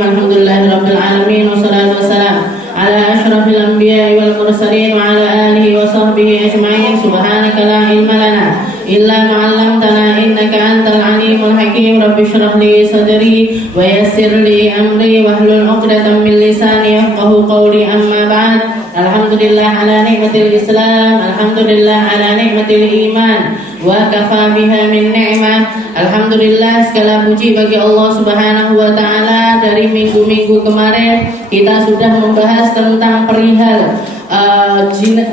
Alhamdulillahirabbil alamin wassalatu wassalamu ala asyrafil anbiya'i wal mursalin wa ala alihi wa sahbihi ajma'in. Subhanaka la ilma lana illa ma 'allamtana innaka antal alimul hakim. Rabbi shrah li sadri wa yassir li amri wahlul 'uqdatam min lisani yafqahu qawli. Amma ba'd. Alhamdulillah ala ni'matil Islam, alhamdulillah ala ni'matil iman, wa kafa biha min ni'mah. Alhamdulillah, segala puji bagi Allah Subhanahu wa taala. Dari minggu-minggu kemarin kita sudah membahas tentang perihal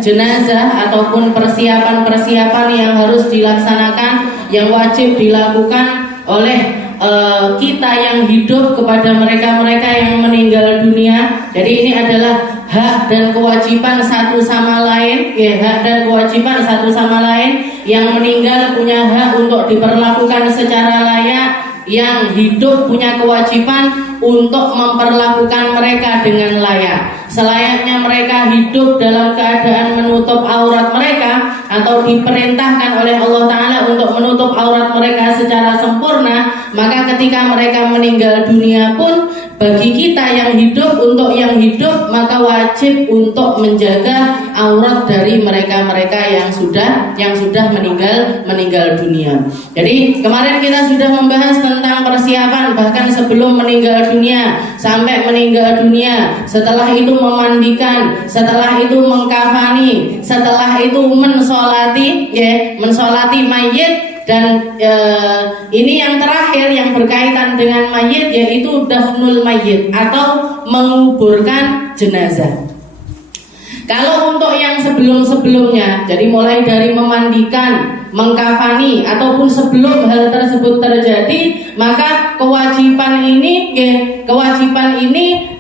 jenazah ataupun persiapan-persiapan yang harus dilaksanakan, yang wajib dilakukan oleh kita yang hidup kepada mereka-mereka yang meninggal dunia. Jadi ini adalah hak dan kewajiban satu sama lain, ya, hak dan kewajiban satu sama lain. Yang meninggal punya hak untuk diperlakukan secara layak, yang hidup punya kewajiban untuk memperlakukan mereka dengan layak. Selayaknya mereka hidup dalam keadaan menutup aurat mereka, atau diperintahkan oleh Allah Ta'ala untuk menutup aurat mereka secara sempurna, maka ketika mereka meninggal dunia pun bagi kita yang hidup, untuk yang hidup, maka wajib untuk menjaga aurat dari mereka-mereka yang sudah meninggal dunia. Jadi kemarin kita sudah membahas tentang persiapan bahkan sebelum meninggal dunia, sampai meninggal dunia, setelah itu memandikan, setelah itu mengkafani, setelah itu mensolati, ya, mensolati mayit. Dan ini yang terakhir yang berkaitan dengan mayit, yaitu dafnul mayit atau menguburkan jenazah. Kalau untuk yang sebelum-sebelumnya, jadi mulai dari memandikan, mengkafani, ataupun sebelum hal tersebut terjadi, maka kewajiban ini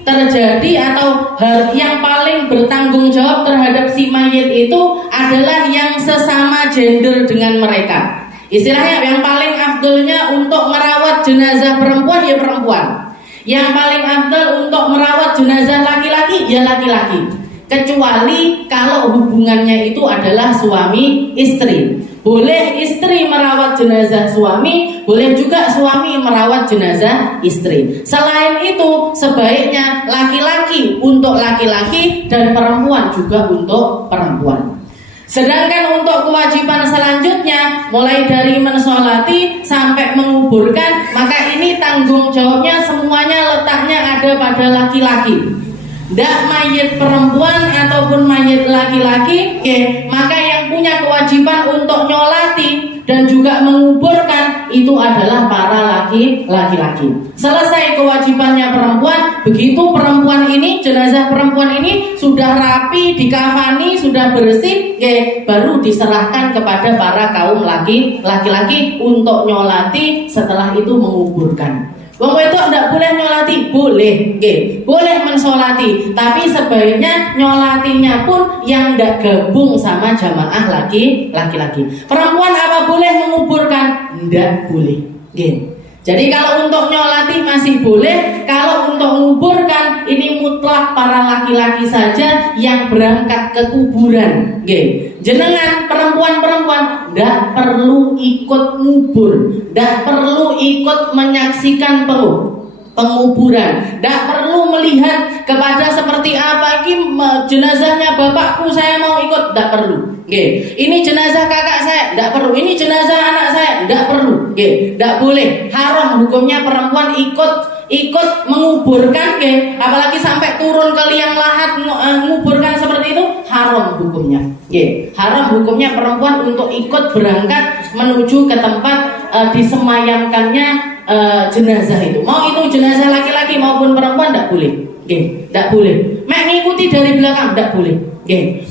terjadi, atau yang paling bertanggung jawab terhadap si mayit itu adalah yang sesama gender dengan mereka. Istilahnya yang paling afdolnya untuk merawat jenazah perempuan, ya perempuan. Yang paling afdol untuk merawat jenazah laki-laki, ya laki-laki. Kecuali kalau hubungannya itu adalah suami istri. Boleh istri merawat jenazah suami, boleh juga suami merawat jenazah istri. Selain itu, sebaiknya laki-laki untuk laki-laki dan perempuan juga untuk perempuan. Sedangkan untuk kewajiban selanjutnya, mulai dari mensolati sampai menguburkan, maka ini tanggung jawabnya semuanya letaknya ada pada laki-laki. Tidak mayit perempuan ataupun mayit laki-laki, maka yang punya kewajiban untuk nyolati dan juga menguburkan itu adalah para laki-laki. Selesai kewajibannya perempuan, begitu perempuan ini, jenazah perempuan ini sudah rapi, dikafani, sudah bersih, baru diserahkan kepada para kaum laki-laki untuk nyolati, setelah itu menguburkan. Wong wedok ndak boleh nyolati, boleh mensolati, tapi sebaiknya nyolatinya pun yang ndak gabung sama jamaah laki-laki. Perempuan apa boleh menguburkan? Ndak boleh. Jadi kalau untuk nyolati masih boleh, kalau untuk menguburkan ini mutlak para laki-laki saja yang berangkat ke kuburan. Jenengan perempuan-perempuan ndak perlu ikut ngubur, ndak perlu ikut menyaksikan penguburan, ndak perlu melihat kepada seperti apa ini jenazahnya bapakku, saya mau ikut, ndak perlu. Ini jenazah kakak saya, ndak perlu. Ini jenazah anak saya, ndak perlu. Ndak boleh. Haram hukumnya perempuan ikut menguburkan, apalagi sampai turun ke liang lahat menguburkan seperti itu, haram hukumnya. Haram hukumnya perempuan untuk ikut berangkat menuju ke tempat disemayamkannya jenazah itu. Mau itu jenazah laki-laki maupun perempuan, ndak boleh. Ndak boleh. Mengikuti dari belakang, ndak boleh.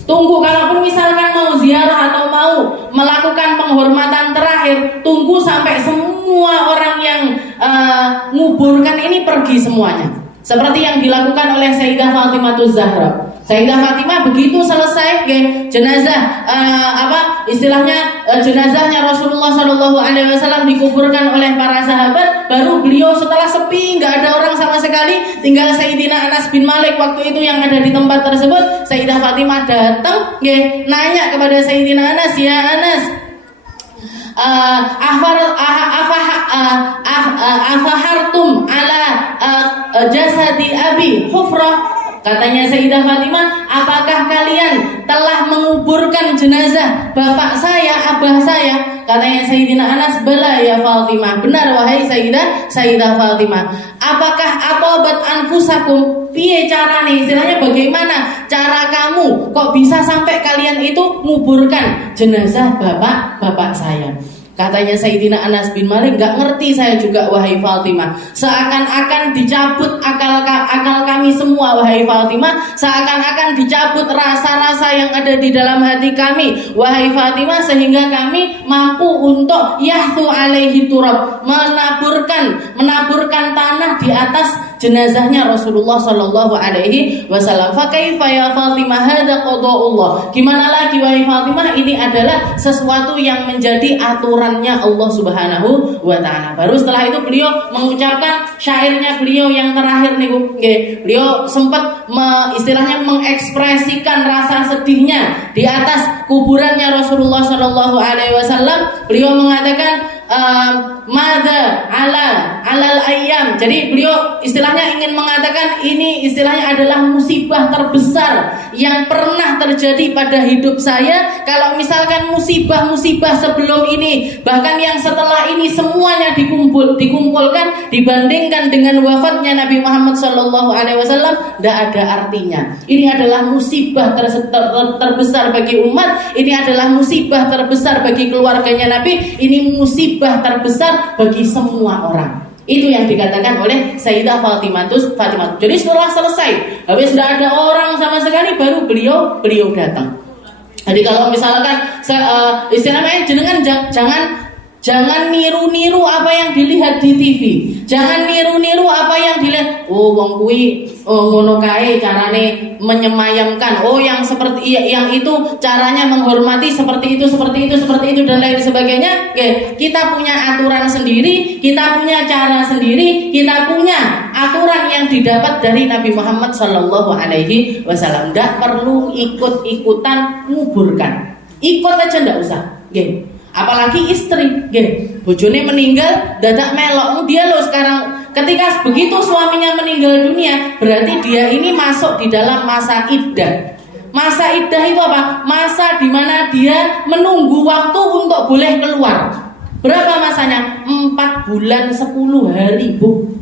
Tunggu, kalaupun misalkan mau ziarah atau mau melakukan penghormatan terakhir, tunggu sampai semua orang yang nguburkan ini pergi semuanya. Seperti yang dilakukan oleh Sayyidah Fatimah Zahra. Sayyidah Fatimah begitu selesai jenazah jenazahnya Rasulullah SAW dikuburkan oleh para sahabat, baru beliau setelah sepi, nggak ada orang sama sekali, tinggal Sayyidina Anas bin Malik waktu itu yang ada di tempat tersebut. Sayyidah Fatimah datang, nanya kepada Sayyidina Anas, ya Anas, afahartum ala jasadi abi hufrah. Katanya Sayyidah Fatimah, apakah kalian telah menguburkan jenazah bapak saya, abah saya? Katanya Sayyidina Anas, bala ya Fatimah. Benar wahai Sayyidah Fatimah. Apakah atobat anfusakum? Piye carane? Istilahnya bagaimana cara kamu kok bisa sampai kalian itu menguburkan jenazah bapak saya? Katanya Sayyidina Anas bin Malik, gak ngerti saya juga wahai Fatimah. Seakan-akan dicabut akal kami semua wahai Fatimah. Seakan-akan dicabut rasa-rasa yang ada di dalam hati kami wahai Fatimah, sehingga kami mampu untuk yahtu alaihi turab, menaburkan tanah di atas jenazahnya Rasulullah Shallallahu Alaihi Wasallam. Fakaifa ya Fatimah hada qada'ullah. Gimana lagi wahai Fatimah, ini adalah sesuatu yang menjadi aturannya Allah Subhanahu wa taala. Baru setelah itu beliau mengucapkan syairnya beliau yang terakhir nih, beliau sempat istilahnya mengekspresikan rasa sedihnya di atas kuburannya Rasulullah Shallallahu Alaihi Wasallam. Beliau mengatakan mada alal ayyam. Jadi beliau istilahnya ingin mengatakan ini istilahnya adalah musibah terbesar yang pernah terjadi pada hidup saya. Kalau misalkan musibah-musibah sebelum ini, bahkan yang setelah ini semuanya dikumpulkan dibandingkan dengan wafatnya Nabi Muhammad Shallallahu Alaihi Wasallam, tidak ada artinya. Ini adalah musibah terbesar bagi umat. Ini adalah musibah terbesar bagi keluarganya Nabi. Ini musibah terbesar bagi semua orang. Itu yang dikatakan oleh Sayyidah Fatimah. Jadi setelah selesai, habis tidak ada orang sama sekali, baru beliau datang. Jadi kalau misalkan istilahnya jenengan jangan niru-niru apa yang dilihat di TV. Jangan niru-niru apa yang dilihat. Oh, wong kuwi ngono kae carane menyemayamkan. Oh, yang seperti yang itu caranya menghormati seperti itu dan lain sebagainya. Oke, kita punya aturan sendiri, kita punya cara sendiri, kita punya aturan yang didapat dari Nabi Muhammad Shallallahu Alaihi Wasallam. Tidak perlu ikut-ikutan nguburkan. Ikut aja ndak usah. Oke. Apalagi istri, bojone meninggal, dadak melok. Dia loh sekarang, ketika begitu suaminya meninggal dunia, berarti dia ini masuk di dalam masa iddah. Masa iddah itu apa? Masa dimana dia menunggu waktu untuk boleh keluar. Berapa masanya? 4 bulan 10 hari, Bu.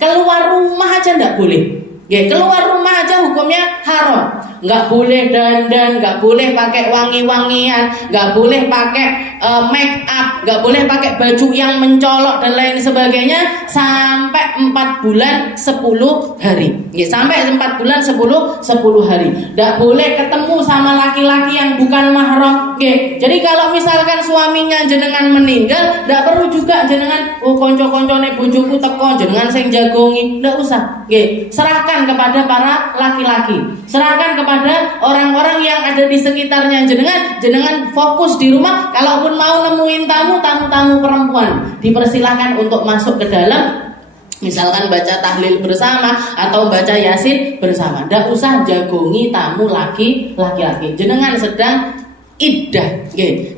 Keluar rumah aja ndak boleh. Keluar rumah aja hukumnya haram. Nggak boleh dandan, nggak boleh pakai wangi-wangian, nggak boleh pakai make up, nggak boleh pakai baju yang mencolok dan lain sebagainya sampai 4 bulan 10 hari. Sampai 4 bulan 10 hari. Nggak boleh ketemu sama laki-laki yang bukan mahram. Jadi kalau misalkan suaminya jenengan meninggal, nggak perlu juga jenengan konco-koncone bojoku teko jenengan sing jagongi, nggak usah. Serahkan kepada para laki-laki, serahkan kepada orang-orang yang ada di sekitarnya jenengan fokus di rumah. Kalaupun mau nemuin tamu perempuan, dipersilahkan untuk masuk ke dalam, misalkan baca tahlil bersama atau baca yasin bersama. Tidak usah jagongi tamu laki-laki. Jenengan sedang iddah.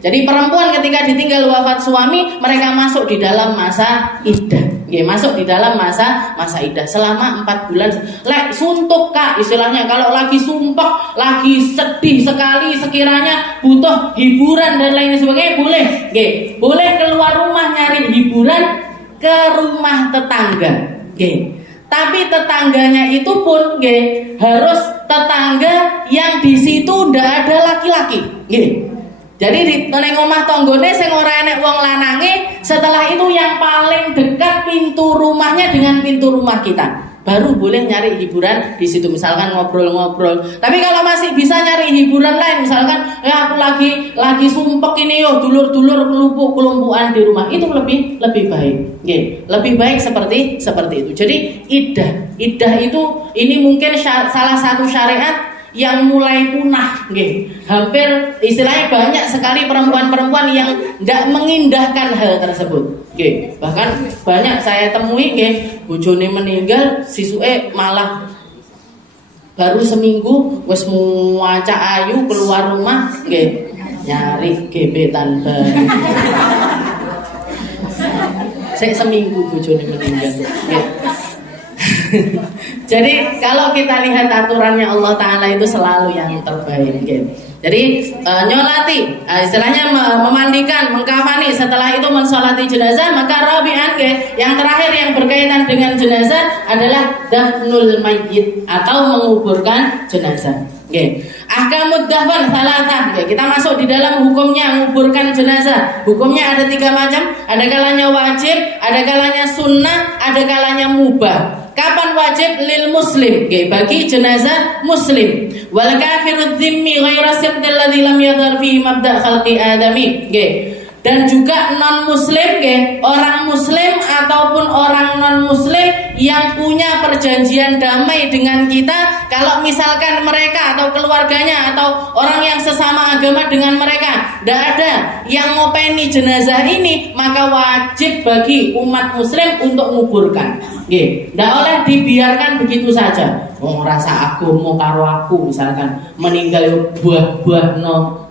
Jadi perempuan ketika ditinggal wafat suami, mereka masuk di dalam masa iddah. Masuk di dalam masa iddah selama 4 bulan. Lek suntuk Kak, istilahnya kalau lagi sumpek, lagi sedih sekali, sekiranya butuh hiburan dan lain sebagainya, boleh keluar rumah nyari hiburan ke rumah tetangga. Tapi tetangganya itu pun harus tetangga yang di situ ndak ada laki-laki. Jadi di neng omah tanggone sing ora enek wong lanange, setelah itu yang paling dekat pintu rumahnya dengan pintu rumah kita, baru boleh nyari hiburan di situ, misalkan ngobrol-ngobrol. Tapi kalau masih bisa nyari hiburan lain, misalkan aku lagi sumpek ini yo, dulur-dulur kelumpukan di rumah, itu lebih baik. Lebih baik seperti itu. Jadi iddah itu ini mungkin salah satu syariat yang mulai punah. Hampir istilahnya banyak sekali perempuan-perempuan yang tidak mengindahkan hal tersebut. Bahkan banyak saya temui bojone meninggal, sisuke malah baru seminggu wis muaca ayu keluar rumah nyari gebetan baru. Sik seminggu bojone meninggal. Nggih. Jadi kalau kita lihat aturannya Allah Ta'ala itu selalu yang terbaik gitu. Jadi nyolati, istilahnya memandikan, mengkafani, setelah itu mensolati jenazah. Maka rabi'an yang terakhir yang berkaitan dengan jenazah adalah dafnul mayyit atau menguburkan jenazah. Ahkamud dafan salatah. Kita masuk di dalam hukumnya menguburkan jenazah. Hukumnya ada 3 macam. Ada kalanya wajib, ada kalanya sunnah, ada kalanya mubah. Kapan wajib? Lil muslim, bagi jenazah muslim. Wal kafirud dzimmi ghairu sibtil ladzi lam yadhar fi mabda' khalqi adami. Dan juga non muslim, orang muslim ataupun orang non muslim yang punya perjanjian damai dengan kita. Kalau misalkan mereka atau keluarganya atau orang yang sesama agama dengan mereka tidak ada yang ngopeni jenazah ini, maka wajib bagi umat muslim untuk menguburkan. Tidak boleh dibiarkan begitu saja. Oh, rasa aku mau karo aku misalkan meninggal buah-buah no.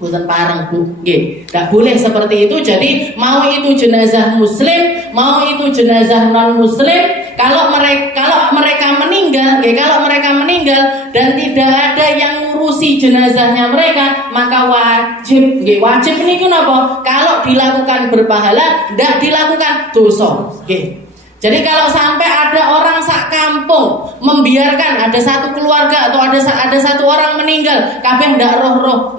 Bukan parang bu, tidak boleh seperti itu. Jadi mau itu jenazah muslim, mau itu jenazah non muslim, kalau mereka meninggal, dan tidak ada yang ngurusi jenazahnya mereka, maka wajib. Wajib ini kenapa? Kalau dilakukan berpahala, tidak dilakukan dosa. Jadi kalau sampai ada orang sak kampung membiarkan ada satu keluarga atau ada satu orang meninggal, kabeh ndak roh-roh,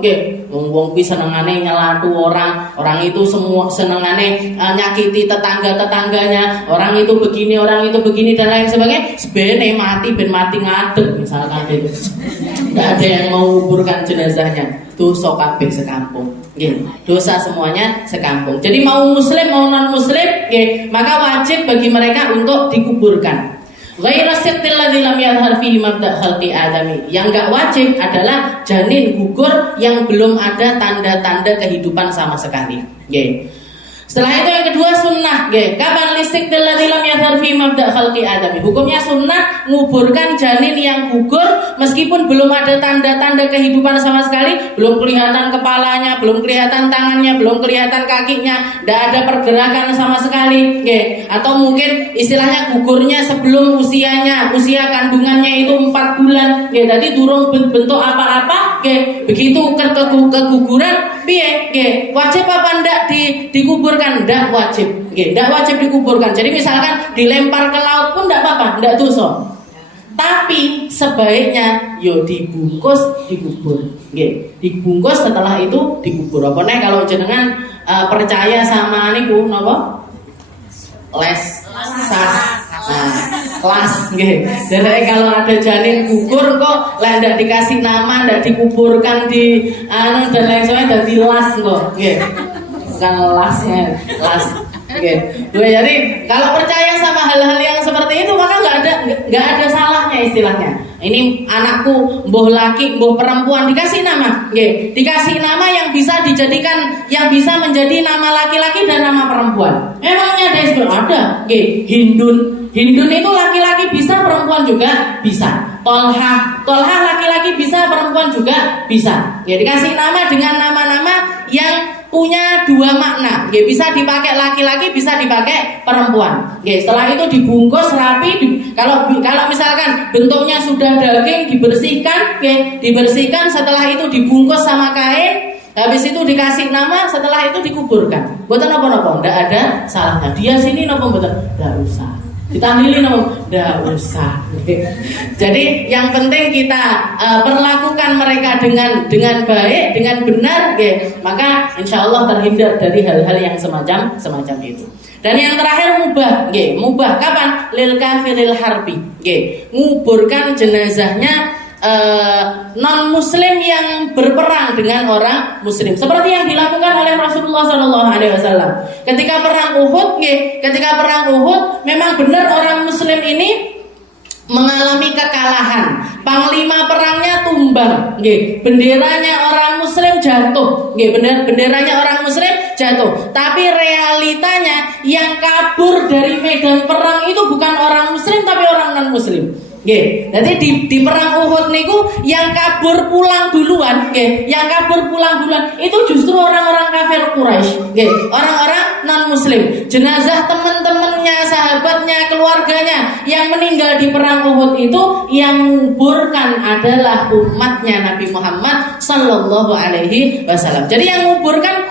wong kuwi senengane nyelatu orang itu semua senengane nyakiti tetangga-tetangganya, orang itu begini dan lain sebagainya. Sebene mati ben mati ngadeg misalkan itu. Ndak ada yang mau kuburkan jenazahnya. Dosa kabeh sekampung. Dosa semuanya sekampung. Jadi mau muslim mau non muslim, maka wajib bagi mereka untuk dikuburkan. Ghairu sibtil ladzi lam yadhhar fihi mabda' khalqi adami. Yang enggak wajib adalah janin gugur yang belum ada tanda-tanda kehidupan sama sekali. Setelah itu yang kedua sunnah. Kapan listiktil ladzi lam yadhhar fi mabda' khalqi adami. Hukumnya sunnah nguburkan janin yang gugur meskipun belum ada tanda-tanda kehidupan sama sekali, belum kelihatan kepalanya, belum kelihatan tangannya, belum kelihatan kakinya, tidak ada pergerakan sama sekali. Atau mungkin istilahnya gugurnya sebelum usia kandungannya itu 4 bulan. Jadi durung bentuk apa-apa. Begitu keguguran, piye? Wajib apa ndak dikuburkan? Tidak wajib, tidak wajib dikuburkan. Jadi misalkan dilempar ke laut pun tidak apa-apa, tidak dosa. Tapi sebaiknya dibungkus, dikubur. Dibungkus setelah itu dikubur. Apa nih kalau jenengan percaya sama niku napa? Kelas. Jadi kalau ada janin gugur kok ndak dikasih nama, ndak dikuburkan di dan lain sebagainya, jadi las kok. Bukan las. Jadi kalau percaya sama hal-hal yang seperti itu maka nggak ada salahnya istilahnya. Ini anakku, mbuh laki, mbuh perempuan, dikasih nama, dikasih nama yang bisa dijadikan, yang bisa menjadi nama laki-laki dan nama perempuan. Memangnya ada, Hindun itu laki-laki bisa, perempuan juga bisa. Tolha laki-laki bisa, perempuan juga bisa. Dikasih nama dengan nama-nama yang punya 2 makna. Bisa dipakai laki-laki, bisa dipakai perempuan. Setelah itu dibungkus rapi. Kalau misalkan bentuknya sudah daging, dibersihkan. Setelah itu dibungkus sama kain. Habis itu dikasih nama, setelah itu dikuburkan. Mboten napa-napa, ndak ada salahnya. Dia sini napa mboten? Ndak usah. Ditahlili napa? Ndak usah. Jadi yang penting kita perlakukan mereka dengan baik, dengan benar, maka insya Allah terhindar dari hal-hal yang semacam itu. Dan yang terakhir mubah kapan? Lil kafiril harbi. Nguburkan jenazahnya non muslim yang berperang dengan orang muslim, seperti yang dilakukan oleh Rasulullah SAW ketika perang Uhud. Memang benar orang muslim ini mengalami kekalahan, panglima perangnya tumbang, benderanya orang muslim jatuh, benderanya orang muslim jatuh. Tapi realitanya yang kabur dari medan perang itu bukan orang muslim tapi orang non muslim. Nggih, jadi di perang Uhud niku yang kabur pulang duluan, nggih, yang kabur pulang duluan itu justru orang-orang kafir Quraisy, nggih, orang-orang non muslim. Jenazah teman-temannya, sahabatnya, keluarganya yang meninggal di perang Uhud itu yang menguburkan adalah umatnya Nabi Muhammad sallallahu alaihi wasallam. Jadi yang menguburkan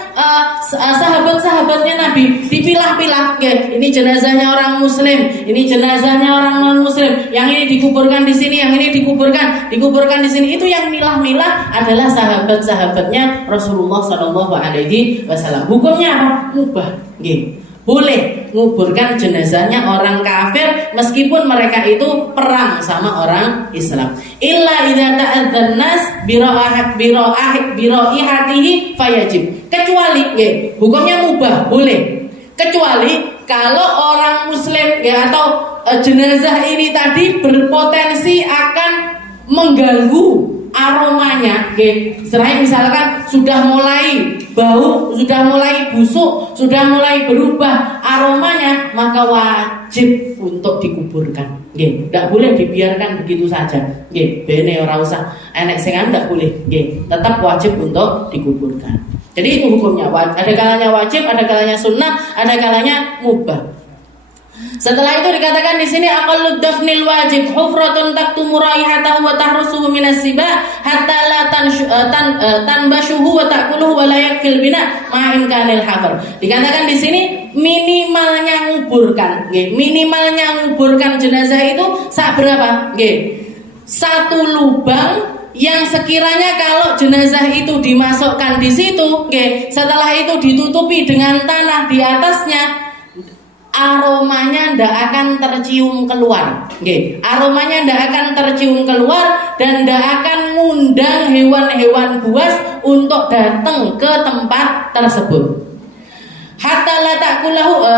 sahabat-sahabatnya Nabi dipilah-pilah, nggih, ini jenazahnya orang muslim, ini jenazahnya orang non muslim, yang ini dikuburkan di sini, yang ini dikuburkan di sini. Itu yang milah-milah adalah sahabat-sahabatnya Rasulullah Shallallahu Alaihi Wasallam. Hukumnya apa? Mubah, nggih. Boleh nguburkan jenazahnya orang kafir meskipun mereka itu perang sama orang Islam. Illa idza ta'adzan nas bira'ihatihi fayajib. Kecuali, nggih, hukumnya mubah, boleh. Kecuali kalau orang muslim, ya, atau jenazah ini tadi berpotensi akan mengganggu aromanya, okay. Selain misalkan sudah mulai bau, sudah mulai busuk, sudah mulai berubah aromanya, maka wajib untuk dikuburkan. Okay. Tidak boleh dibiarkan begitu saja. Okay. Bene ora usah enek sing ndak boleh. Okay. Tetap wajib untuk dikuburkan. Jadi itu hukumnya. Ada kalanya wajib, ada kalanya sunnah, ada kalanya mubah. Setelah itu dikatakan di sini aqallu dafnil wajib hufratun taktumu raihatahu wa tahrusuhu minas siba hatta la tanbashuhu wa ta'kuluhu wa la yakfil bina ma imkanil hafar. Dikatakan di sini minimalnya nguburkan, nggih. Minimalnya nguburkan jenazah itu sak berapa? Nggih. Satu lubang yang sekiranya kalau jenazah itu dimasukkan di situ, nggih, setelah itu ditutupi dengan tanah di atasnya, aromanya ndak akan tercium keluar, okay. Aromanya ndak akan tercium keluar dan ndak akan ngundang hewan-hewan buas untuk datang ke tempat tersebut. Hatta la ta'kulahu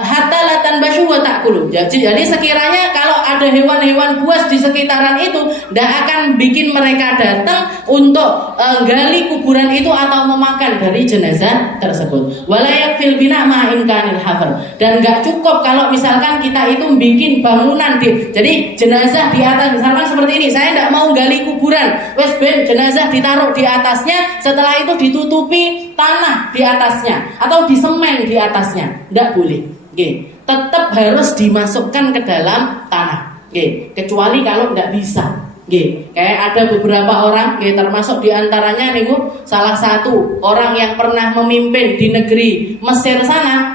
hatta la tanbashu wa ta'kulu. Jadi sekiranya kalau ada hewan-hewan buas di sekitaran itu ndak akan bikin mereka datang untuk gali kuburan itu atau memakan dari jenazah tersebut. Wala yakfil bina ma imkanil hafar. Dan enggak cukup kalau misalkan kita itu bikin bangunan jadi jenazah di atas, misalkan seperti ini, saya enggak mau gali kuburan, wes ben jenazah ditaruh di atasnya, setelah itu ditutupi tanah di atasnya atau disemen di atasnya, tidak boleh. Okay. Tetap harus dimasukkan ke dalam tanah. Okay. Kecuali kalau tidak bisa. Okay. Kayak ada beberapa orang, termasuk diantaranya nih, salah satu orang yang pernah memimpin di negeri Mesir sana.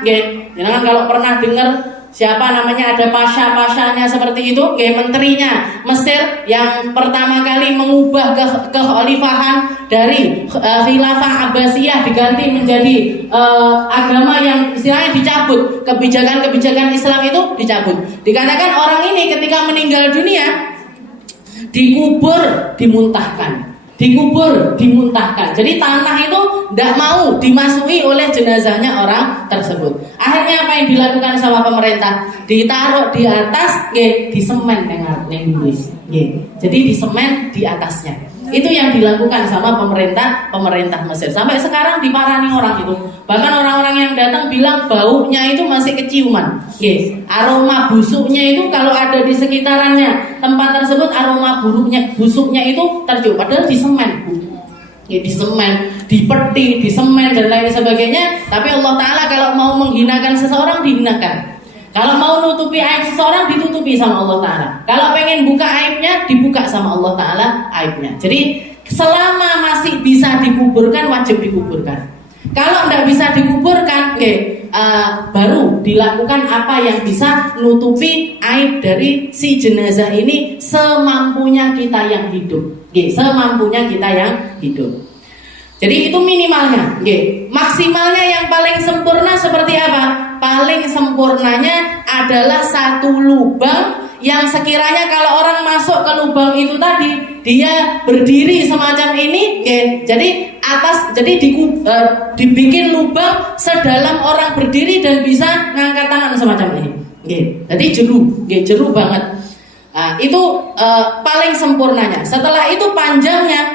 Jangan kalau pernah dengar siapa namanya, ada pasha-pashanya seperti itu, menterinya Mesir yang pertama kali mengubah kekhalifahan dari khilafah Abbasiyah diganti menjadi agama yang istilahnya dicabut, kebijakan-kebijakan Islam itu dicabut. Dikatakan orang ini ketika meninggal dunia dikubur dimuntahkan. Jadi tanah itu tidak mau dimasuki oleh jenazahnya orang tersebut. Akhirnya apa yang dilakukan sama pemerintah? Ditaruh di atas, disemen dengan nulis. Jadi disemen di atasnya. Itu yang dilakukan sama pemerintah Mesir. Sampai sekarang diparani orang itu. Bahkan orang-orang yang datang bilang baunya itu masih keciuman. Aroma busuknya itu kalau ada di sekitarannya tempat tersebut, aroma busuknya itu tercium. Padahal disemen. Disemen, dipeti, disemen dan lain sebagainya. Tapi Allah Ta'ala kalau mau menghinakan seseorang, dihinakan. Kalau mau nutupi aib seseorang, ditutupi sama Allah Ta'ala. Kalau pengen buka aibnya, dibuka sama Allah Ta'ala aibnya. Jadi selama masih bisa dikuburkan, wajib dikuburkan. Kalau tidak bisa dikuburkan, baru dilakukan apa yang bisa nutupi aib dari si jenazah ini semampunya kita yang hidup. Semampunya kita yang hidup. Jadi itu minimalnya. Maksimalnya yang paling sempurna seperti apa? Paling sempurnanya adalah satu lubang yang sekiranya kalau orang masuk ke lubang itu tadi, dia berdiri semacam ini, jadi dibikin lubang sedalam orang berdiri dan bisa ngangkat tangan semacam ini. Jadi jeru banget. Nah, itu paling sempurnanya. Setelah itu panjangnya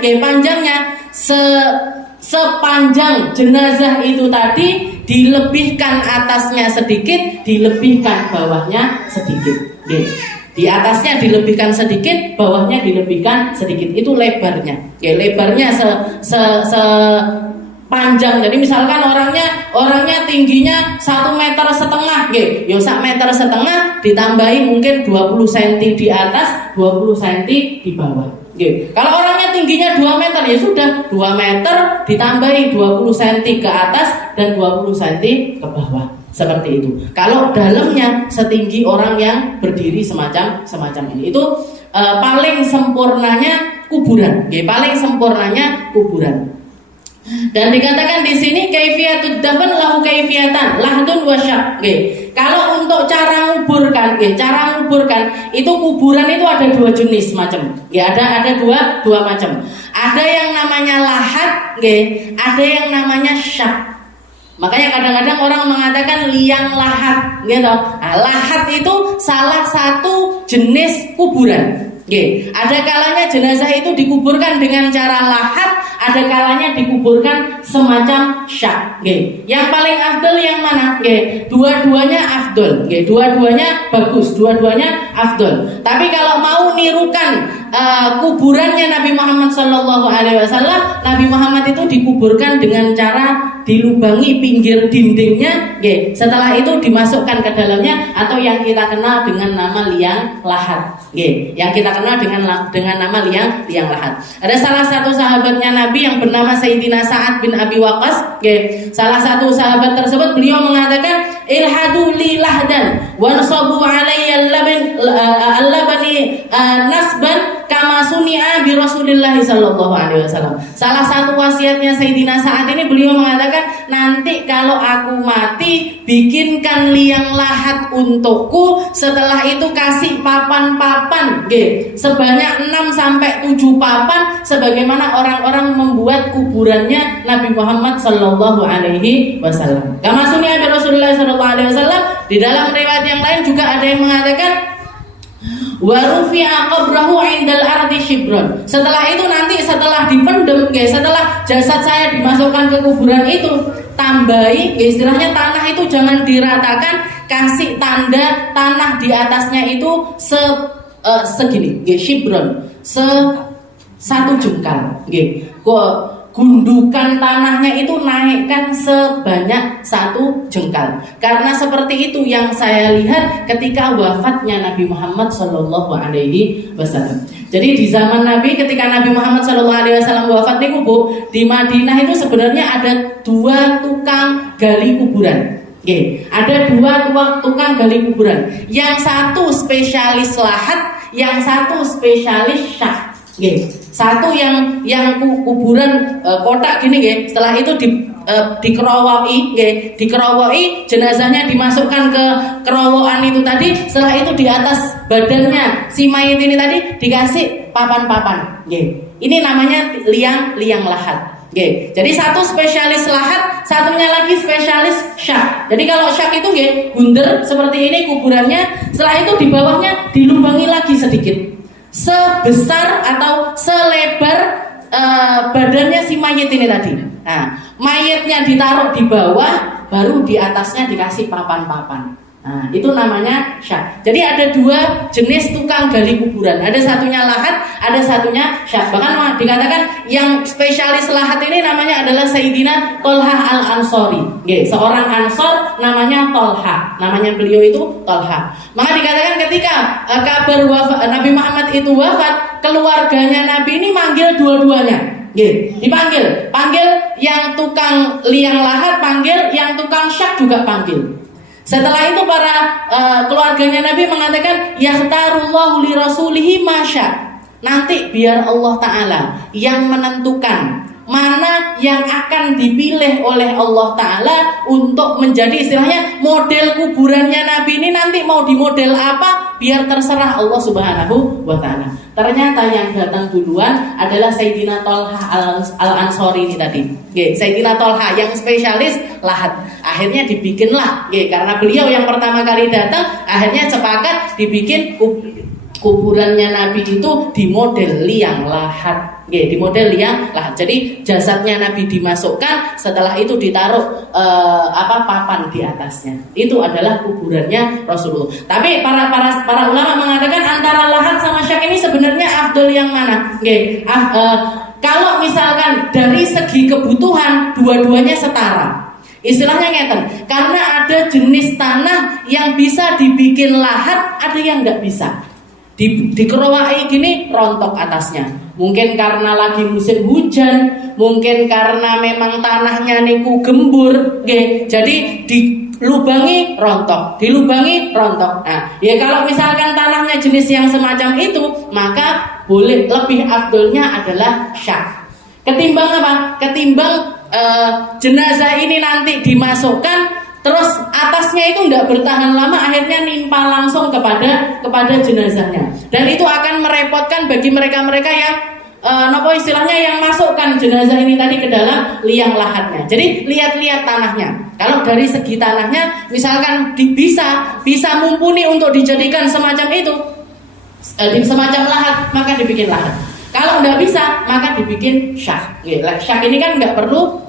sepanjang jenazah itu tadi, dilebihkan atasnya sedikit, dilebihkan bawahnya sedikit. Di atasnya dilebihkan sedikit, bawahnya dilebihkan sedikit. Itu lebarnya. Lebarnya panjang. Jadi misalkan orangnya tingginya 1,5 meter, ya 1,5 meter ditambahi mungkin 20 cm di atas, 20 cm di bawah. Kalau orangnya tingginya 2 meter, ya sudah 2 meter ditambahi 20 cm ke atas dan 20 cm ke bawah. Seperti itu. Kalau dalamnya setinggi orang yang berdiri semacam ini, itu paling sempurnanya kuburan. Paling sempurnanya kuburan. Dan dikatakan di sini kaifiyatud dafan lahu kaifiyatan lahdun wa syak. Kalau untuk cara nguburkan itu kuburan itu ada 2 jenis macam. Ada dua macam. Ada yang namanya lahat, ada yang namanya syak. Makanya kadang-kadang orang mengatakan liang lahat, gitu. Lahat itu salah satu jenis kuburan. Ada kalanya jenazah itu dikuburkan dengan cara lahat, ada kalanya dikuburkan semacam syak. Yang paling afdal yang mana? Dua-duanya afdal. Dua-duanya bagus, dua-duanya afdal. Tapi kalau mau nirukan kuburannya Nabi Muhammad SAW, Nabi Muhammad itu dikuburkan dengan cara dilubangi pinggir dindingnya, setelah itu dimasukkan ke dalamnya, atau yang kita kenal dengan nama liang lahat. Yang kita kenal dengan nama liang lahat. Ada salah satu sahabatnya Nabi yang bernama Sayyidina Sa'ad bin Abi Waqqas. Salah satu sahabat tersebut, beliau mengatakan, ilhadu li lahdan wansabu alayya allabani nasban kama suni'a bi Rasulillah sallallahu alaihi wasallam. Salah satu wasiatnya Sayyidina Sa'ad ini, beliau mengatakan, nanti kalau aku mati, bikinkan liang lahat untukku, setelah itu kasih papan-papan sebanyak 6-7 papan, sebagaimana orang-orang membuat kuburannya Nabi Muhammad sallallahu alaihi wasallam. Kama suni'a bi Rasulillah sallallahu alaihi wasallam. Di dalam riwayat yang lain juga ada yang mengatakan, wa rufi'a qabrahu 'indal ardi shibron. Setelah itu nanti setelah dipendem, setelah jasad saya dimasukkan ke kuburan itu, tambahi, istilahnya tanah itu jangan diratakan, kasih tanda tanah di atasnya itu segini, shibron, satu jengkal. Gundukan tanahnya itu naikkan sebanyak 1 jengkal. Karena seperti itu yang saya lihat ketika wafatnya Nabi Muhammad Sallallahu Alaihi Wasallam. Jadi di zaman Nabi, ketika Nabi Muhammad Sallallahu Alaihi Wasallam wafat di Madinah itu sebenarnya ada 2 tukang gali kuburan. Ada 2 tukang gali kuburan. Yang satu spesialis lahat, yang satu spesialis syak. Satu yang kuburan kotak gini, setelah itu dikerowoki, jenazahnya dimasukkan ke kerowokan itu tadi, setelah itu di atas badannya si mayit ini tadi dikasih papan-papan. Ini namanya liang lahat. Jadi satu spesialis lahat, satunya lagi spesialis syak. Jadi kalau syak itu bunder seperti ini kuburannya, setelah itu di bawahnya dilubangi lagi sedikit, sebesar atau selebar badannya si mayit ini tadi. Nah, mayitnya ditaruh di bawah, baru di atasnya dikasih papan-papan. Nah, itu namanya syak. Jadi ada 2 jenis tukang gali kuburan. Ada satunya lahat, ada satunya syak. Bahkan dikatakan yang spesialis lahat ini namanya adalah Sayyidina Tolha al-Ansori. Seorang Ansor namanya Tolha. Namanya beliau itu Tolha. Maka dikatakan ketika kabar wafat Nabi Muhammad itu wafat, keluarganya Nabi ini manggil dua-duanya. Dipanggil, yang tukang liang lahat panggil, yang tukang syak juga panggil. Setelah itu para keluarganya Nabi mengatakan, yahtarullahu li rasulihi masya. Nanti biar Allah Ta'ala yang menentukan mana yang akan dipilih oleh Allah Ta'ala untuk menjadi istilahnya model kuburannya Nabi ini, nanti mau di model apa, biar terserah Allah Subhanahu wa Ta'ala. Ternyata yang datang duluan adalah Sayyidina Tolha al-Ansori ini tadi. Sayyidina Tolha yang spesialis lahat. Akhirnya dibikinlah, karena beliau yang pertama kali datang, akhirnya sepakat dibikin kuburannya Nabi itu di model liang lahat. Di model liang lahat. Jadi jasadnya Nabi dimasukkan, setelah itu ditaruh papan di atasnya. Itu adalah kuburannya Rasulullah. Tapi para ulama mengatakan antara lahat sama syak ini sebenarnya afdol yang mana? Kalau misalkan dari segi kebutuhan dua-duanya setara. Istilahnya ngeten, karena ada jenis tanah yang bisa dibikin lahat, ada yang nggak bisa. Dikerowai gini rontok atasnya. Mungkin karena lagi musim hujan, mungkin karena memang tanahnya niku gembur, jadi dilubangi rontok, rontok. Nah, ya kalau misalkan tanahnya jenis yang semacam itu, maka boleh lebih afdolnya adalah syak. Ketimbang apa? Ketimbang jenazah ini nanti dimasukkan, terus atasnya itu tidak bertahan lama, akhirnya nimpa langsung kepada jenazahnya, dan itu akan merepotkan bagi mereka yang istilahnya yang masukkan jenazah ini tadi ke dalam liang lahatnya. Jadi lihat-lihat tanahnya. Kalau dari segi tanahnya, misalkan bisa mumpuni untuk dijadikan semacam itu, semacam lahat, maka dibikin lahat. Kalau nggak bisa, maka dibikin syak. Syak ini kan nggak perlu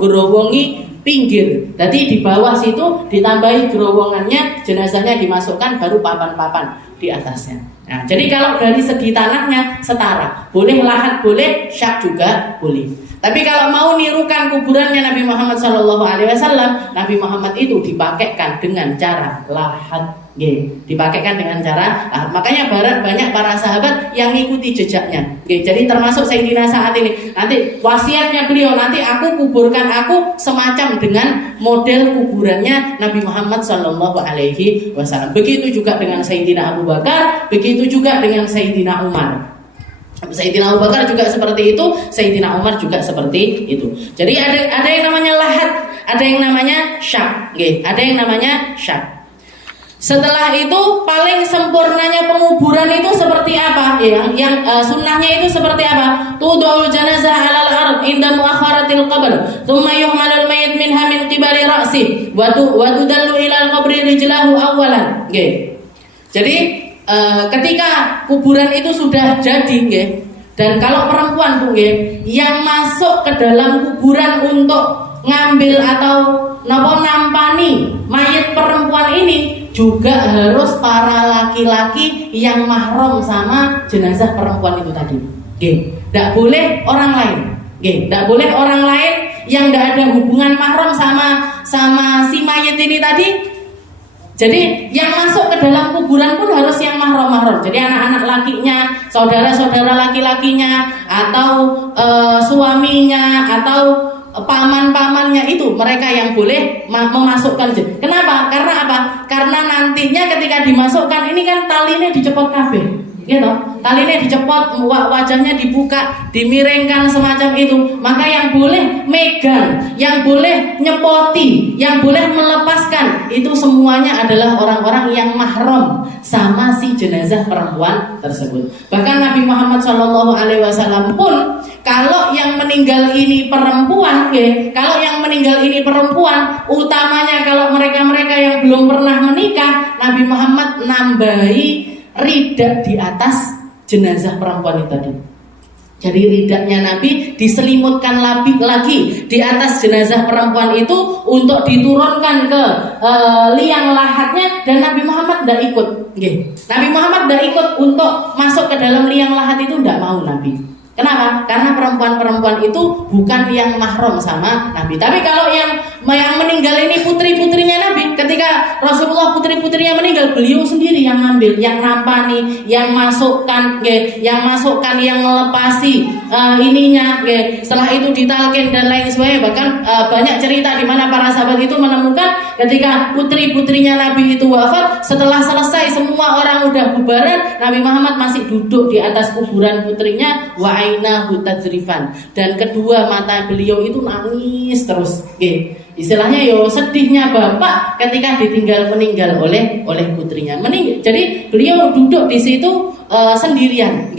ngerowongi pinggir. Jadi di bawah situ ditambahi gerowongannya, jenazahnya dimasukkan, baru papan-papan di atasnya. Nah, jadi kalau dari segi tanahnya setara, boleh lahat, boleh syak juga boleh. Tapi kalau mau nirukan kuburannya Nabi Muhammad SAW, Nabi Muhammad itu dipakaikan dengan cara lahat. Dipakaikan dengan cara lahat. Makanya banyak para sahabat yang ngikuti jejaknya. Jadi termasuk Sayyidina saat ini. Nanti wasiatnya beliau, nanti aku kuburkan aku semacam dengan model kuburannya Nabi Muhammad SAW. Begitu juga dengan Sayyidina Abu Bakar, begitu juga dengan Sayyidina Umar. Sayyidina Abu Bakar juga seperti itu, Sayyidina Umar juga seperti itu. Jadi ada yang namanya lahat, ada yang namanya syak. Ada yang namanya syak. Setelah itu paling sempurnanya penguburan itu seperti apa? Yang sunnahnya itu seperti apa? Tudul janazah 'alal ard inda muakharatil qabr, thumma yuhmalul mayyit minha min qibali ra'si wa tudallu ila al-qabri rijlahu awwalan. Jadi ketika kuburan itu sudah jadi, dan kalau perempuan yang masuk ke dalam kuburan untuk ngambil atau nampani mayat perempuan ini, juga harus para laki-laki yang mahram sama jenazah perempuan itu tadi. Tidak boleh orang lain. Tidak boleh orang lain yang tidak ada hubungan mahram sama si mayat ini tadi. Jadi yang masuk ke dalam kuburan pun harus yang mahram-mahram. Jadi anak-anak lakinya, saudara-saudara laki-lakinya, atau suaminya, atau paman-pamannya, itu mereka yang boleh memasukkan. Kenapa? Karena apa? Karena nantinya ketika dimasukkan ini kan talinya dicepot kabeh. Talinya dicepot, wajahnya dibuka, dimiringkan semacam itu. Maka yang boleh megang, yang boleh nyepoti, yang boleh melepaskan, itu semuanya adalah orang-orang yang mahram sama si jenazah perempuan tersebut. Bahkan Nabi Muhammad SAW pun, kalau yang meninggal ini perempuan, utamanya kalau mereka-mereka yang belum pernah menikah, Nabi Muhammad nambahi rida di atas jenazah perempuan itu tadi. Jadi ridanya Nabi diselimutkan lagi di atas jenazah perempuan itu untuk diturunkan ke liang lahatnya, dan Nabi Muhammad tidak ikut. Nabi Muhammad tidak ikut untuk masuk ke dalam liang lahat itu, tidak mau Nabi. Kenapa? Karena perempuan-perempuan itu bukan yang mahram sama Nabi. Tapi kalau yang meninggal ini putri-putrinya Nabi, ketika Rasulullah putri-putrinya meninggal, beliau sendiri yang ngambil, yang nampani, yang masukkan, yang melepasi ininya. Setelah itu ditalkin dan lain sebagainya. Bahkan banyak cerita di mana para sahabat itu menemukan ketika putri-putrinya Nabi itu wafat, setelah selesai semua orang udah bubaran, Nabi Muhammad masih duduk di atas kuburan putrinya, ainahu tadzrifan, dan kedua mata beliau itu nangis terus. Istilahnya sedihnya bapak ketika ditinggal meninggal oleh putrinya. Jadi beliau duduk di situ sendirian.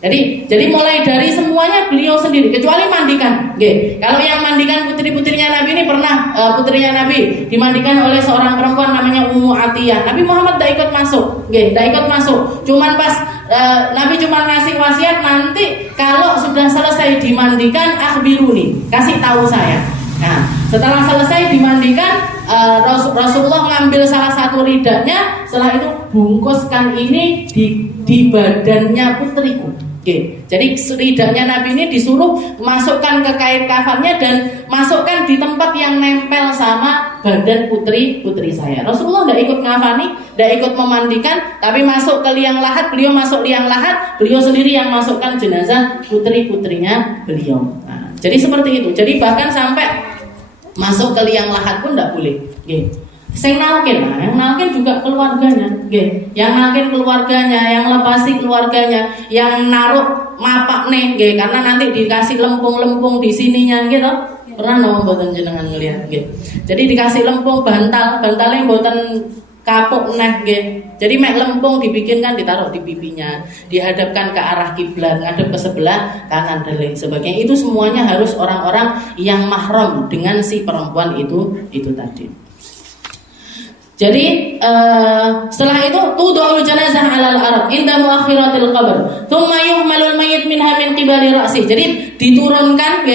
Jadi mulai dari semuanya beliau sendiri, kecuali mandikan. Nggih. Kalau yang mandikan putri-putrinya Nabi ini pernah putrinya Nabi dimandikan oleh seorang perempuan namanya Ummu Atiyah. Nabi Muhammad tidak ikut masuk. Nggih, tidak ikut masuk. Cuman pas Nabi cuma ngasih wasiat, nanti kalau sudah selesai dimandikan akhbiruni, kasih tahu saya. Nah, setelah selesai dimandikan, Rasulullah ngambil salah satu ridanya, setelah itu bungkuskan ini di badannya putriku. Oke, jadi ridanya Nabi ini disuruh masukkan ke kain kafannya dan masukkan di tempat yang nempel sama badan putri saya. Rasulullah tidak ikut ngafani, tidak ikut memandikan, tapi masuk ke liang lahat. Beliau masuk liang lahat, beliau sendiri yang masukkan jenazah putri-putrinya beliau. Nah, jadi seperti itu. Jadi bahkan sampai masuk ke liang lahat pun tidak boleh. Oke. Sing nalkin, yang nalkin juga keluarganya, nggih. Yang nalkin keluarganya, yang lepasi keluarganya, yang naruh mapak nih, nggih, karena nanti dikasih lempung-lempung di sininya gitu. Pernah napa mboten jenengan ngelihat, nggih. Jadi dikasih lempung bantalnya mboten kapuk neh, nggih. Jadi mek lempung dibikinkan ditaruh di pipinya, dihadapkan ke arah kiblat, ngadep ke sebelah kanan dan lain sebagainya. Itu semuanya harus orang-orang yang mahram dengan si perempuan itu tadi. Jadi setelah itu tudul janazah 'alal arad inda muakhiratil qabr thumma yuhmalul mayyit minha min qibali ra'si. Jadi diturunkan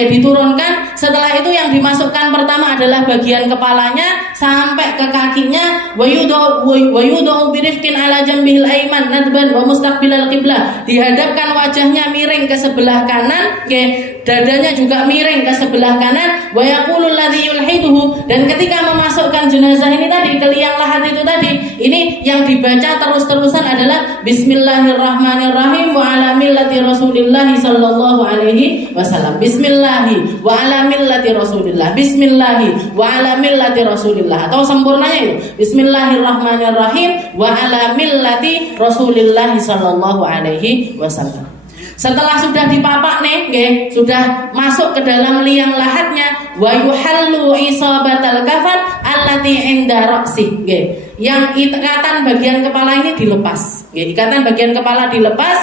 setelah itu yang dimasukkan pertama adalah bagian kepalanya sampai ke kakinya, wa yudu birifqin 'ala jambihil ayman nadban wa mustaqbilal qiblah. Dihadapkan wajahnya miring ke sebelah kanan, dadanya juga miring ke sebelah kanan, wa yaqulul ladzi yulhiduhu, dan ketika memasukkan jenazah ini tadi ke liang lahat itu tadi, ini yang dibaca terus-terusan adalah Bismillahirrahmanirrahim wa ala millati Rasulillah sallallahu alaihi wasallam. Bismillahi wa ala millati Rasulillah. Bismillahi wa ala millati Rasulillah. Atau sempurnanya itu Bismillahirrahmanirrahim wa ala millati Rasulillah sallallahu alaihi wasallam. Setelah sudah dipapak nih, sudah masuk ke dalam liang lahatnya, wa yuhallu isabatal kafan allati inda ra'si, yang ikatan bagian kepala ini dilepas, ikatan bagian kepala dilepas,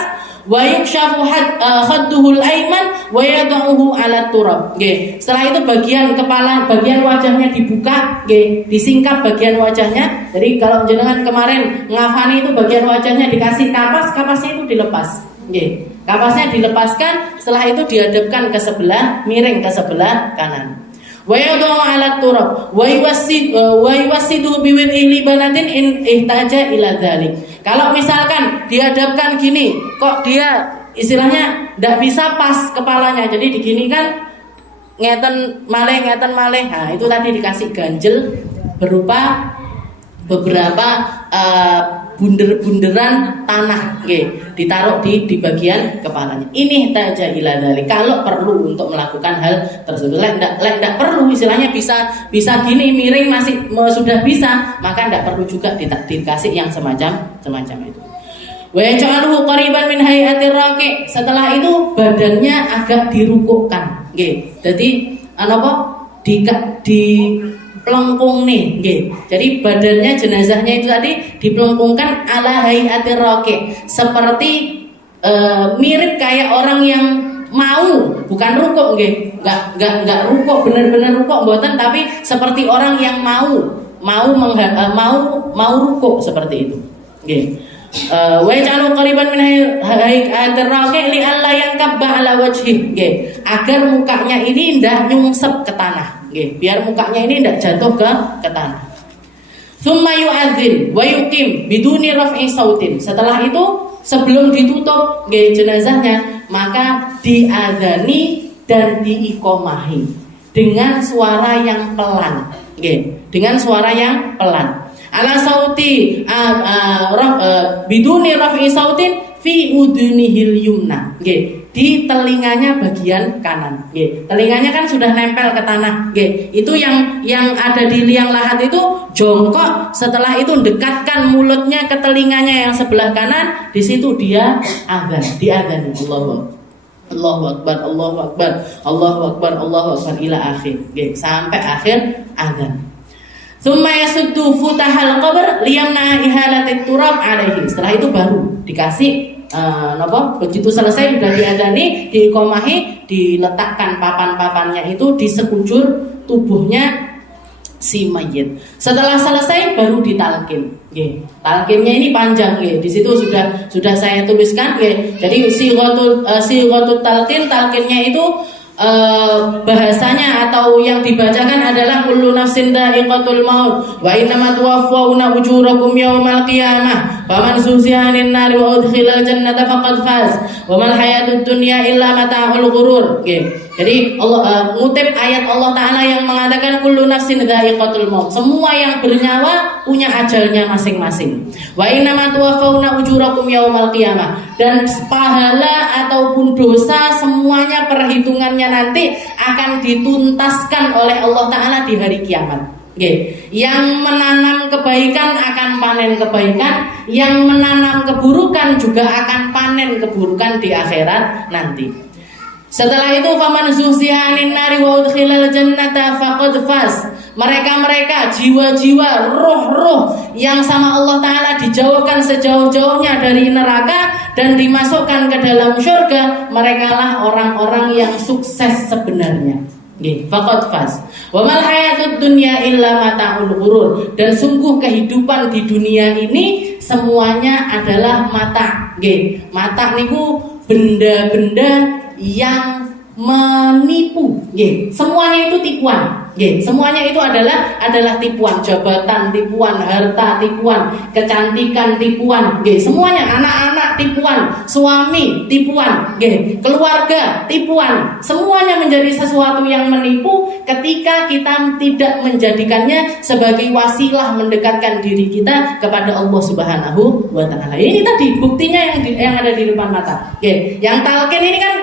wa yukshafu khadduhul ayman wa yad'uhu 'ala turab. Setelah itu bagian kepala, bagian wajahnya dibuka, disingkap bagian wajahnya. Jadi kalau jenengan kemarin ngafani itu bagian wajahnya dikasih kapasnya itu dilepas. Kapasnya dilepaskan, setelah itu dihadapkan ke sebelah, miring ke sebelah kanan. Wa yad'u 'ala turab wa yuwassidu biwid'i libanatin in ihtaja ila dzalik. Kalau misalkan dihadapkan gini, kok dia istilahnya tidak bisa pas kepalanya, jadi diginikan ngeten malih. Nah, itu tadi dikasih ganjel berupa beberapa bunder-bunderan tanah, ditaruh di bagian kepalanya. Ini taja ila dzalik, kalau perlu untuk melakukan hal tersebut. Lek perlu, istilahnya bisa gini miring masih sudah bisa, maka tidak perlu juga dikasih yang semacam itu. Wa yaj'aluhu qariban min hayatir raqi. Setelah itu badannya agak dirukukkan, jadi di pelengkung nih, jadi badannya jenazahnya itu tadi dipelengkungkan ala hayatir raqi, seperti mirip kayak orang yang mau, bukan rukuk, nggak rukuk bener-bener rukuk mboten, tapi seperti orang yang mau rukuk seperti itu. Wa yaj'alu qariban min hayatir raqi li alla yankabba ala wajhi, agar mukanya ini ndak nyungsep ke tanah, biar mukanya ini ndak jatuh ke tanah. Tsumma yu'adzin wa yuqim biduni raf'i sautin. Setelah itu sebelum ditutup jenazahnya, maka diadzani dan diikomahi dengan suara yang pelan, dengan suara yang pelan. Ala sauti biduni raf'i sautin fi udunihil yumna, di telinganya bagian kanan. Telinganya kan sudah nempel ke tanah. Itu yang ada di liang lahat itu jongkok, setelah itu dekatkan mulutnya ke telinganya yang sebelah kanan, di situ dia diadzan. Allahu akbar, Allahu akbar, Allahu akbar, Allahu akbar ila akhir. Sampai akhir azan. Tsumma yasuddu futahal qabr liyamna ihalatit turab alaihi. Setelah itu baru dikasih begitu selesai sudah diadzani, diiqomahi, diletakkan papan-papannya itu di sekujur tubuhnya si mayit. Setelah selesai baru ditalkin. Talkinnya ini panjang, di situ sudah saya tuliskan. Jadi sighatul talkinnya itu bahasanya atau yang dibacakan adalah kullu nafsin dha'iqatul maut wa innama tuwaffawna ujurakum yaumal qiyamah faman zuhziha 'anil nari wa udkhilal jannata faqad faz wa mal hayatud dunya illa mata'ul ghurur. Jadi Allah ngutip ayat Allah Ta'ala yang mengatakan kullu nafsin dha'iqatul maut, semua yang bernyawa punya ajalnya masing-masing. Wa innama tuwaffawna ujurakum yaumal qiyamah, dan pahala ataupun dosa semuanya perhitungannya nanti akan dituntaskan oleh Allah Ta'ala di hari kiamat. Yang menanam kebaikan akan panen kebaikan, yang menanam keburukan juga akan panen keburukan di akhirat nanti. Setelah itu faman zuhziha 'anil nari wa udkhilal jannata faqad faz. Mereka jiwa-jiwa, roh-roh yang sama Allah Ta'ala dijauhkan sejauh-jauhnya dari neraka dan dimasukkan ke dalam surga, merekalah orang-orang yang sukses sebenarnya. Faqad faz. Wa mal hayatud dunya illa mata'ul ghurur. Dan sungguh kehidupan di dunia ini semuanya adalah mata. Mata niku benda-benda yang menipu. Semuanya itu tipuan. Semuanya itu adalah tipuan, jabatan tipuan, harta tipuan, kecantikan tipuan, semuanya, anak-anak tipuan, suami tipuan, keluarga tipuan, semuanya menjadi sesuatu yang menipu ketika kita tidak menjadikannya sebagai wasilah mendekatkan diri kita kepada Allah Subhanahu wa Ta'ala. Ini tadi buktinya yang ada di depan mata. Yang talqin ini kan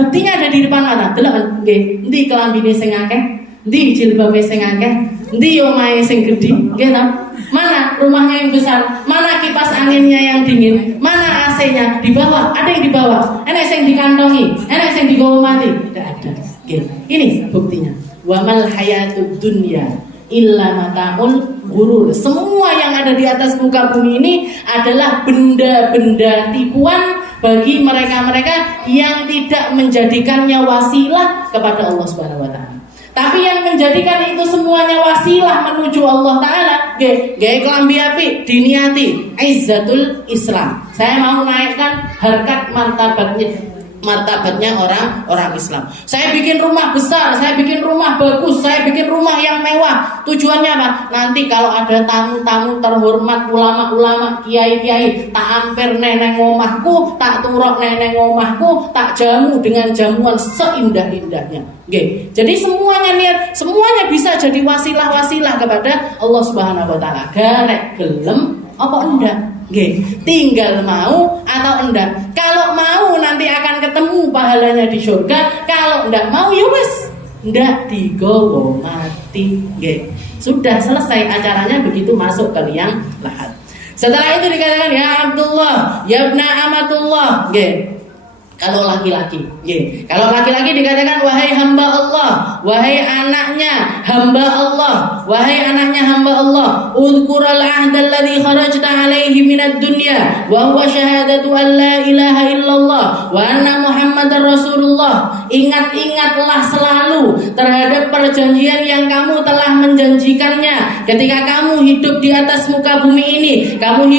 buktinya ada di depan mata. Delok ndi kelambine sing akeh, di jilbabe sing akeh, di omahe sing gedhi, nggih ta? Mana rumahnya yang besar, mana kipas anginnya yang dingin, mana AC-nya di bawah, ada yang di bawah, enek sing dikantongi, enek sing digowo mati, tidak ada. Ini buktinya. Wa mal hayatud dunya illa mata'ul ghurur. Semua yang ada di atas muka bumi ini adalah benda-benda tipuan bagi mereka-mereka yang tidak menjadikannya wasilah kepada Allah Subhanahu wa Ta'ala. Tapi yang menjadikan itu semuanya wasilah menuju Allah Ta'ala, gaya kelambi api diniati izzatul Islam. Saya mau naikkan harkat martabatnya orang Islam. Saya bikin rumah besar, saya bikin rumah bagus, saya bikin rumah yang mewah. Tujuannya apa? Nanti kalau ada tamu-tamu terhormat, ulama-ulama, kiai-kiai, tak amper neneng omahku, tak turok neneng omahku, tak jamu dengan jamuan seindah-indahnya. Jadi semuanya niat, semuanya bisa jadi wasilah-wasilah kepada Allah Subhanahu wa Ta'ala. Garek gelem apa enggak? Tinggal mau atau enggak. Kalau mau nanti akan ketemu pahalanya di surga. Kalau enggak mau ya wes, enggak digowo mati. Sudah selesai acaranya begitu masuk ke liang lahat. Setelah itu dikatakan ya Abdullah, ya ibna amatullah. Kalau laki-laki, kalau laki-laki dikatakan wahai hamba Allah, wahai anaknya hamba Allah, wahai anaknya hamba Allah, udhkural ahdal ladzi kharajta alaihi minad dunya wa huwa syahadatu an la ilaha illallah wa anna muhammadar rasulullah. Ingat-ingatlah selalu terhadap perjanjian yang kamu telah menjanjikannya ketika kamu hidup di atas muka bumi ini. Kamu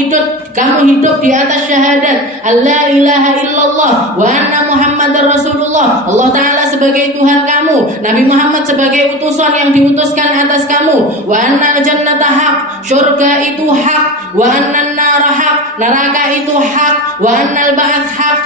hidup di atas syahadat alla ilaha illallah wa anna muhammadar rasulullah. Allah Ta'ala sebagai Tuhan kamu, Nabi Muhammad sebagai utusan yang diutuskan atas kamu. Wa anna jannata haq, surga itu hak. Wa anna nara haq, neraka itu hak. Wa annal ba'ats haq,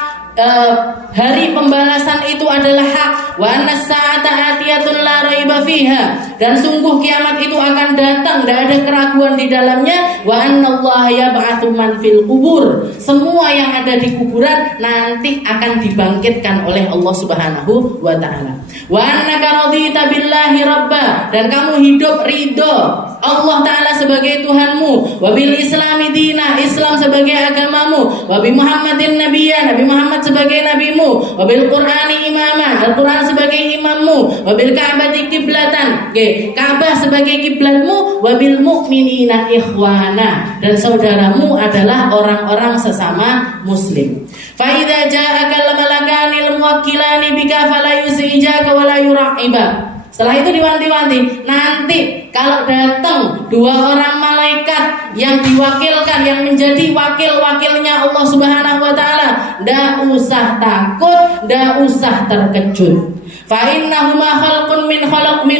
hari pembalasan itu adalah hak. Wa anna sa'ata atiyatun la raiba fiha, dan sungguh kiamat itu akan datang, tidak ada keraguan di dalamnya. Wa annallaha yab'atsu man fil qubur, semua yang ada di kuburan nanti akan dibangkitkan oleh Allah Subhanahu wa Ta'ala. Wa annaka radita billahi rabba, dan kamu hidup ridho Allah Ta'ala sebagai Tuhanmu. Wa bil islami dina, Islam sebagai agamamu. Wa bi Muhammadin nabiyya, Nabi Muhammad sebagai nabimu. Wa bil Qur'ani imama, Al-Quran sebagai imammu, wabil Ka'bati kiblatan, Ka'bah sebagai kiblatmu, wabil mu'minina ikhwana, dan saudaramu adalah orang-orang sesama muslim. Fa idza ja'aka al-malakani al-muwakkilani bika fala yusijaka wa la yura'iba. Setelah itu diwanti-wanti, nanti kalau datang dua orang malaikat yang diwakilkan, yang menjadi wakil-wakilnya Allah Subhanahu wa taala, ndak usah takut, ndak usah terkejut. Fa innahuma khalqun min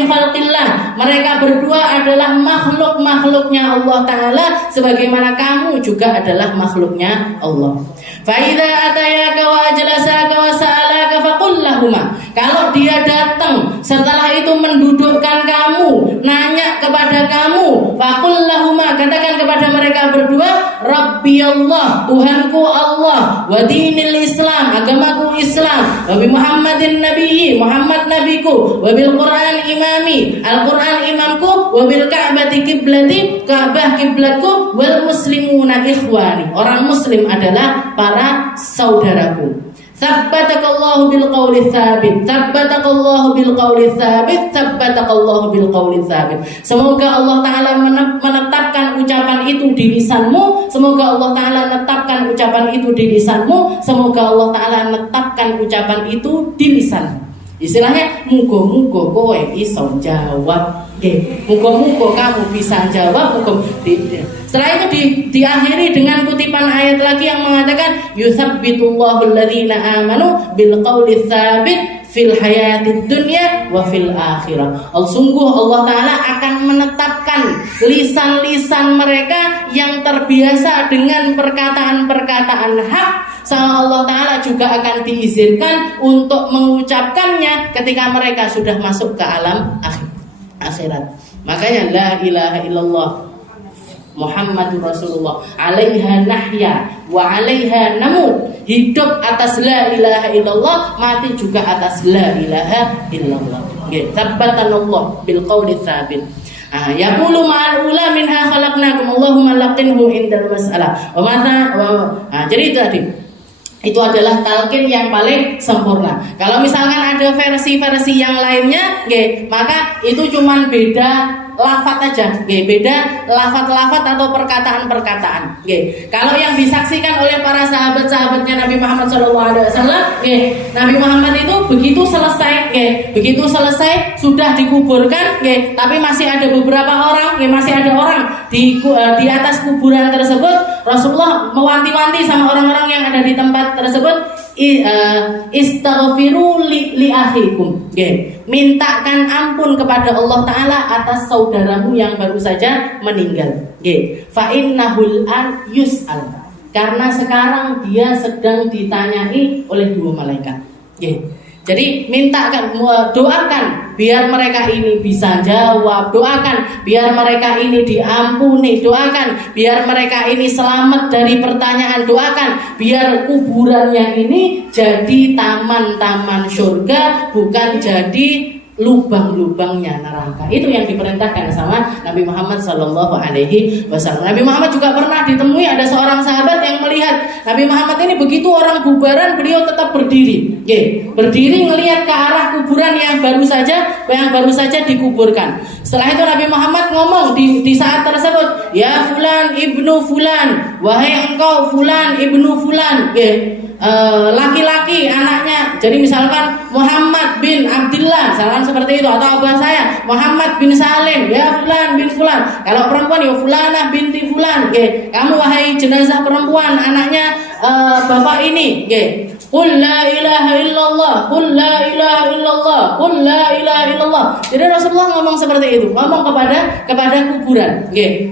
khalqillah. Mereka berdua adalah makhluk-makhluknya Allah taala, sebagaimana kamu juga adalah makhluknya Allah. Fa idza atayaka wa ajlasaka wa sa'alaka faqul lahumā. Kalau dia datang setelah itu mendudukkan kamu, nanya kepada kamu, faqul lahumā, katakan kepada mereka berdua, Rabbi Allah, Tuhanku Allah, wa dinil Islam, agamaku Islam, wa bi Muhammadin nabiyyi, Muhammad nabiku, wa bil Qur'an imami, Al-Qur'an imamku, wa bil Ka'bati kiblati, Ka'bah kiblatku, wal muslimuna ikhwani. Orang muslim adalah para saudaraku. Tsabbatakallahu bil qawli tsabit, tsabbatakallahu bil qawli tsabit, tsabbatakallahu bil qawli tsabit. Semoga Allah taala menetapkan ucapan itu di lisanmu, semoga Allah taala menetapkan ucapan itu di lisanmu, semoga Allah taala menetapkan ucapan itu di lisanmu. Istilahnya muga-muga kowe iso jawab, muga-muga kamu bisa jawab. Setelah itu diakhiri dengan kutipan ayat lagi yang mengatakan yutsabbitullahu alladhina amanu bil qawli tsabit fil hayatid dunya wa fil akhirah. Sungguh Allah taala akan menetapkan lisan-lisan mereka yang terbiasa dengan perkataan-perkataan hak, sama Allah taala juga akan diizinkan untuk mengucapkannya ketika mereka sudah masuk ke alam akhirat. Makanya la ilaha illallah Muhammadur Rasulullah, alaiha nahya wa alaiha namut. Hidup atas la ilaha illallah, mati juga atas la ilaha illallah. Tsabbatanallah bil qawli tsabit. Yaqulu ma'al ula minha khalaqnakum Allahumma laqinhu indal mas'alah. Jadi tadi itu adalah talqin yang paling sempurna. Kalau misalkan ada versi-versi yang lainnya, maka itu cuman beda lafaz aja, beda lafaz-lafaz atau perkataan-perkataan. Kalau yang disaksikan oleh para sahabat-sahabatnya Nabi Muhammad SAW, Nabi Muhammad itu begitu selesai sudah dikuburkan, tapi masih ada beberapa orang, masih ada orang di atas kuburan tersebut. Rasulullah mewanti-wanti sama orang-orang yang ada di tempat tersebut, istaghfiru li akhikum, mintakan ampun kepada Allah taala atas saudaramu yang baru saja meninggal. Fa innahul an yus'al, karena sekarang dia sedang ditanyai oleh dua malaikat. Jadi mintakan, doakan biar mereka ini bisa jawab, doakan biar mereka ini diampuni, doakan biar mereka ini selamat dari pertanyaan, doakan biar kuburannya ini jadi taman-taman surga, bukan jadi lubang-lubangnya neraka. Itu yang diperintahkan sama Nabi Muhammad SAW. Nabi Muhammad juga pernah ditemui ada seorang sahabat yang melihat Nabi Muhammad ini begitu orang bubaran, beliau tetap berdiri, berdiri ngelihat ke arah kuburan yang baru saja dikuburkan. Setelah itu Nabi Muhammad ngomong di saat tersebut, ya fulan ibnu fulan, wahai engkau fulan ibnu fulan, laki-laki anaknya. Jadi misalkan Muhammad bin Abdullah, misalkan seperti itu, atau abah saya Muhammad bin Salim, ya fulan bin fulan. Kalau perempuan ya fulanah binti fulan. Kamu wahai jenazah perempuan anaknya bapak ini, qul la ilaha illallah, qul la ilaha illallah, qul la ilaha illallah. Jadi Rasulullah ngomong seperti itu, ngomong kepada kuburan,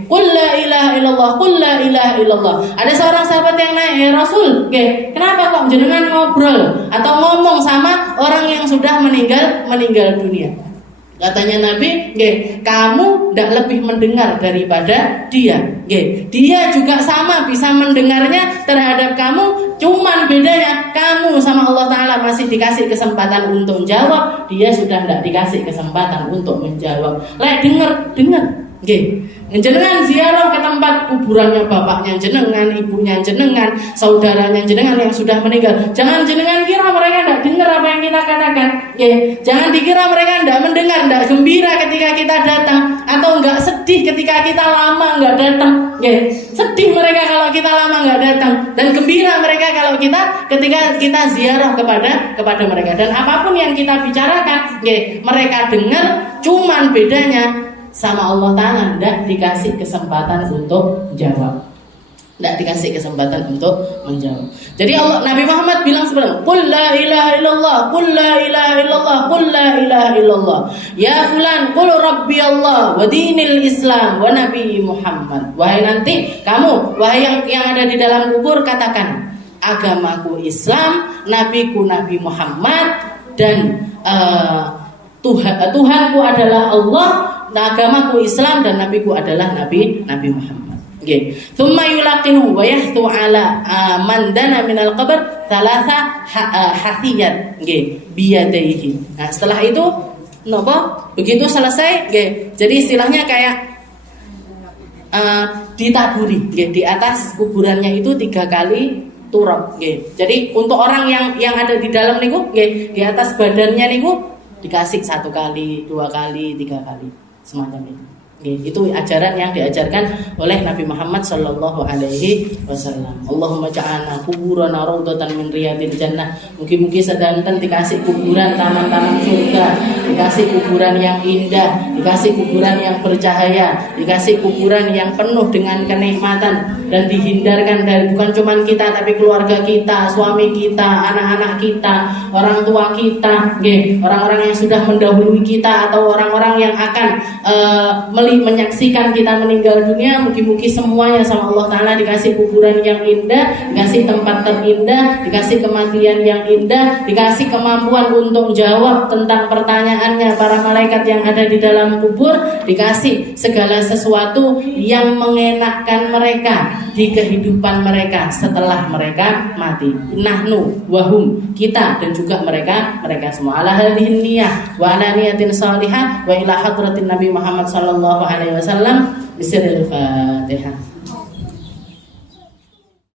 qul la ilaha illallah, qul la ilaha illallah. Ada seorang sahabat yang nanya, ya Rasul, kenapa kok jenengan ngobrol atau ngomong sama orang yang sudah meninggal dunia? Katanya Nabi, kamu tidak lebih mendengar daripada dia. Dia juga sama bisa mendengarnya terhadap kamu, cuman bedanya kamu sama Allah Ta'ala masih dikasih kesempatan untuk jawab, dia sudah tidak dikasih kesempatan untuk menjawab. Dengar. Jenengan ziarah ke tempat kuburannya bapaknya jenengan, ibunya jenengan, saudaranya jenengan yang sudah meninggal. Jangan jenengan kira mereka tidak dengar apa yang kita katakan. Jangan dikira mereka tidak mendengar, tidak gembira ketika kita datang, atau nggak sedih ketika kita lama nggak datang. Sedih mereka kalau kita lama nggak datang, dan gembira mereka kalau ketika kita ziarah kepada mereka. Dan apapun yang kita bicarakan, mereka dengar. Cuman bedanya sama Allah Ta'ala tidak dikasih kesempatan untuk jawab, tidak dikasih kesempatan untuk menjawab. Jadi Nabi Muhammad bilang sebenarnya, qul la ilaha illallah, qul la ilaha illallah, qul la ilaha illallah, ya fulan qul rabbi Allah wa dinil Islam wa nabi Muhammad. Wahai nanti kamu, wahai yang ada di dalam kubur, katakan agamaku Islam, nabiku Nabi Muhammad, dan Tuhanku adalah Allah, agamaku Islam, dan nabiku adalah Nabi Muhammad. Thumma yulaqinu wa yahtu ala man dana minal qabr thalatha hasiyat biyadaihi. Nah, setelah itu begitu selesai, jadi istilahnya kayak ditaburi di atas kuburannya itu 3 kali turab. Jadi untuk orang yang ada di dalam niku, di atas badannya niku dikasih 1 kali, 2 kali, 3 kali, semacam itu. Itu ajaran yang diajarkan oleh Nabi Muhammad sallallahu alaihi wasallam. Allahumma ja'alna kuburana raudhatan min riyadil jannah. Mugi-mugi sedanten dikasih kuburan taman-taman surga, dikasih kuburan yang indah, dikasih kuburan yang bercahaya, dikasih kuburan yang penuh dengan kenikmatan, dan dihindarkan dari bukan cuma kita tapi keluarga kita, suami kita, anak-anak kita, orang tua kita, orang-orang yang sudah mendahului kita, atau orang-orang yang akan menyaksikan kita meninggal dunia. Mugi-mugi semuanya sama Allah Ta'ala dikasih kuburan yang indah, dikasih tempat terindah, dikasih kematian yang indah, dikasih kemampuan untuk jawab tentang pertanyaannya para malaikat yang ada di dalam kubur, dikasih segala sesuatu yang mengenakkan mereka di kehidupan mereka setelah mereka mati. Nahnu wahum, kita dan juga mereka semua, ala hadhihi niyah wa ala niyatin salihah wa ila hadratin Nabi Muhammad sallallahu alaihi wasallam. Bismillahirrahmanirrahim.